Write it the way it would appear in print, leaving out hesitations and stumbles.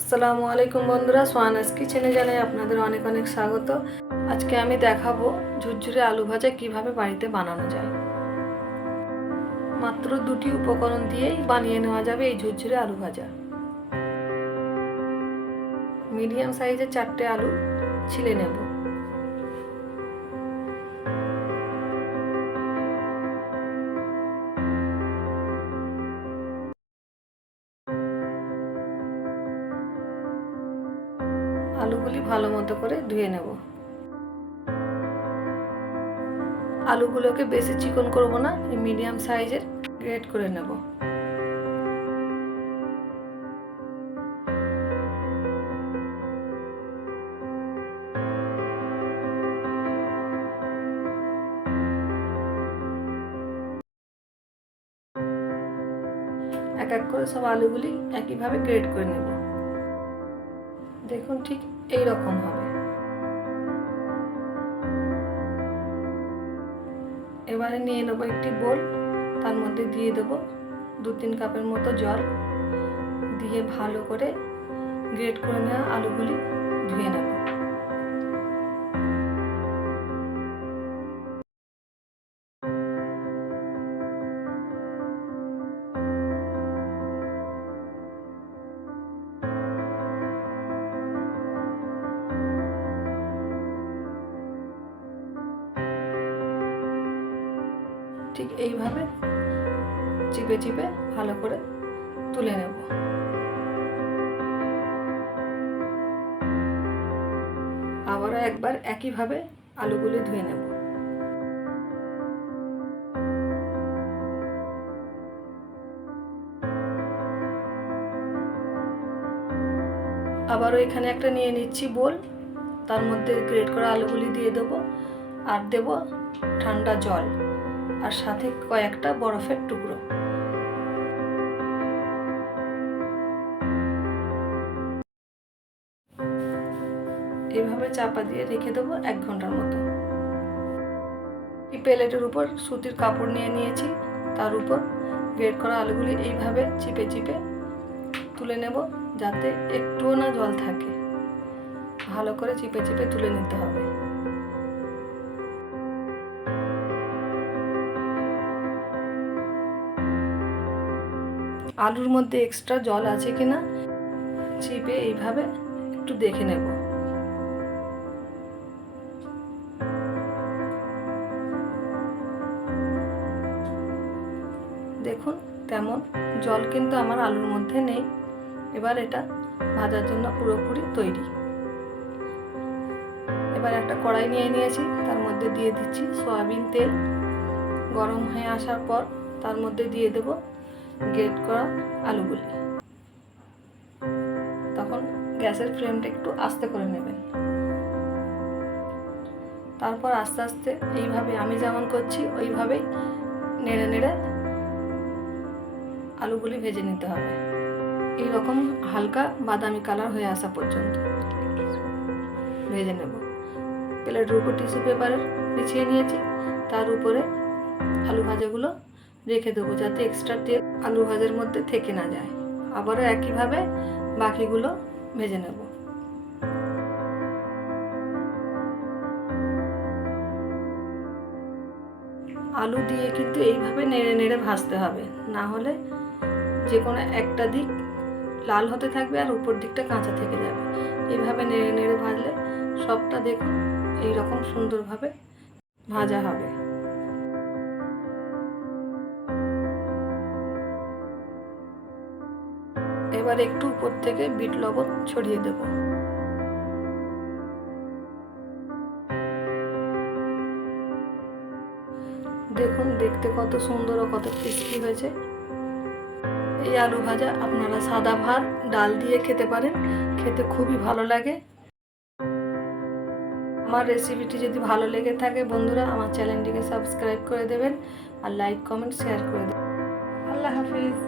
আসসালামু আলাইকুম বন্ধুরা, সোয়ানাস কিচেনে জানাই আপনাদের অনেক অনেক স্বাগত। আজকে আমি দেখাবো ঝুরঝুরে আলু ভাজা কিভাবে বাড়িতে বানানো যায়। মাত্র দুটি উপকরণ দিয়েই বানিয়ে নেওয়া যাবে এই ঝুরঝুরে আলু ভাজা। মিডিয়াম সাইজের 4টে আলু ছিলে নেব। আলুগুলি ভালো মতো করে ধুয়ে নেব। আলুগুলোকে বেশি চিকন করব না, এই মিডিয়াম সাইজের গ্রেট করে নেব। এক এক করে সব আলুগুলি একইভাবে গ্রেট করে নেব। দেখুন ঠিক এই রকম হবে। এবারে নিয়ে নেব একটি বোল, তার মধ্যে দিয়ে দেব 2-3 কাপের মতো জল, দিয়ে ভালো করে গ্রেট করে নেওয়া আলুগুলি ধুয়ে নেব। ঠিক এইভাবে চিপে চিপে ভালো করে তুলে নেব। আবারও একবার একইভাবে আলুগুলি ধুয়ে নেব। আবারও এখানে একটা নিয়ে নিচ্ছি বোল, তার মধ্যে গ্রেট করা আলুগুলি দিয়ে দেবো, আর দেব ঠান্ডা জল, আর সাথে কয়েকটা বরফের টুকরো। এইভাবে চাপা দিয়ে রেখে দেবো 1 ঘন্টার মতো। এই প্লেটের উপর সুতির কাপড় নিয়ে নিয়েছি, তার উপর গ্রেট করা আলুগুলি এইভাবে চিপে চিপে তুলে নেব, যাতে একটুও না জল থাকে। ভালো করে চিপে চিপে তুলে নিতে হবে। আলুর মধ্যে এক্সট্রা জল আছে কিনা চিপে এইভাবে একটু দেখে নেব। দেখুন তেমন জল কিন্তু আমার আলুর মধ্যে নেই। এবার এটা ভাজার জন্য পুরোপুরি তৈরি। এবার একটা কড়াই নিয়ে নিয়েছি, তার মধ্যে দিয়ে দিচ্ছি সয়াবিন তেল। গরম হয়ে আসার পর তার মধ্যে দিয়ে দেব গ্রেট করা আলুগুলি। তখন গ্যাসের ফ্লেমটা একটু আস্তে করে নেবেন। তারপর আস্তে আস্তে এইভাবে আমি যেমন করছি ওইভাবেই নেড়ে নেড়ে আলুগুলি ভেজে নিতে হবে। এইরকম হালকা বাদামি কালার হয়ে আসা পর্যন্ত ভেজে নেব। প্লেটের উপর টিস্যু পেপার বিছিয়ে নিয়েছি, তার উপরে আলু ভাজাগুলো রেখে দেবো, যাতে এক্সট্রা তেল আলু ভাজার মধ্যে থেকে না যায়। আবারও একইভাবে বাকিগুলো ভেজে নেব। আলু দিয়ে কিন্তু এইভাবে নেড়ে নেড়ে ভাজতে হবে, না হলে যে কোনো একটা দিক লাল হতে থাকবে আর উপর দিকটা কাঁচা থেকে যাবে। এইভাবে নেড়ে নেড়ে ভাজলে সবটা দেখুন এইরকম সুন্দরভাবে ভাজা হবে। এবার একটু উপর থেকে বিট লবণ ছড়িয়ে দেব। দেখুন দেখতে কত সুন্দর ও কত ক্রিস্পি হয়েছে। এই আলু ভাজা আপনারা সাদা ভাত ডাল দিয়ে খেতে পারেন, খেতে খুবই ভালো লাগে। আমার রেসিপিটি যদি ভালো লেগে থাকে বন্ধুরা, আমার চ্যানেলটিকে সাবস্ক্রাইব করে দেবেন, আর লাইক কমেন্ট শেয়ার করে দেবেন। আল্লাহ হাফিজ।